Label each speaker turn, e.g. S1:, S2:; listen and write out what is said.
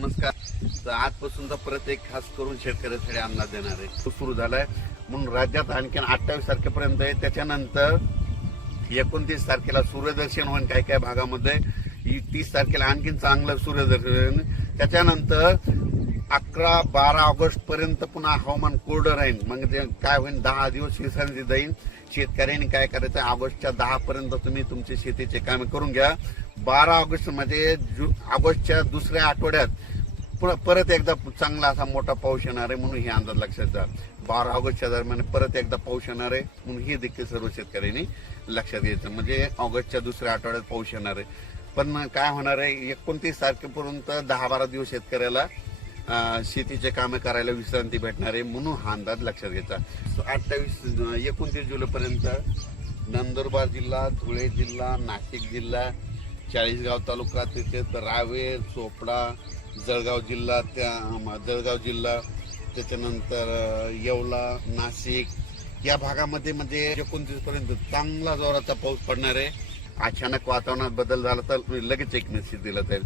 S1: नमस्कार. तर आजपासूनचा परत एक खास करून शेतकऱ्यासाठी अंदाज देणार आहे. तो सुरू झालाय. म्हणून राज्यात आणखीन अठ्ठावीस तारखेपर्यंत आहे. त्याच्यानंतर एकोणतीस तारखेला सूर्यदर्शन होईल काही काही भागामध्ये. तीस तारखेला आणखीन चांगलं सूर्यदर्शन. त्याच्यानंतर अकरा बारा ऑगस्ट पर्यंत पुन्हा हवामान कोरडं राहील मग ते काय होईल दहा दिवस विश्रांती जाईल शेतकऱ्यांनी काय करायचं ऑगस्टच्या दहा पर्यंत तुम्ही तुमचे शेतीचे कामे करून घ्या. बारा ऑगस्ट म्हणजे मध्ये ऑगस्टच्या दुसऱ्या आठवड्यात पुन्हा परत एकदा चांगला असा मोठा पाऊस येणार आहे म्हणून हे अंदाज लक्षात घ्या बारा ऑगस्टच्या दरम्यान परत एकदा पाऊस येणार आहे म्हणून हे देखील सर्व शेतकऱ्यांनी लक्षात घ्यायचं. म्हणजे ऑगस्टच्या दुसऱ्या आठवड्यात पाऊस येणार आहे. पण काय होणार आहे एकोणतीस तारखेपर्यंत दहा बारा दिवस शेतकऱ्याला शेतीचे कामे करायला विश्रांती भेटणार आहे म्हणून हा अंदाज लक्षात घ्यायचा सो अठ्ठावीस एकोणतीस जुलैपर्यंत नंदुरबार जिल्हा धुळे जिल्हा नाशिक जिल्हा चाळीसगाव तालुका तिथे रावेर चोपडा जळगाव जिल्हा त्या जळगाव जिल्हा त्याच्यानंतर येवला नाशिक या भागामध्ये म्हणजे एकोणतीसपर्यंत चांगला जोराचा पाऊस पडणार आहे. अचानक वातावरणात बदल झाला तर लगेच एक मेसेज दिला जाईल.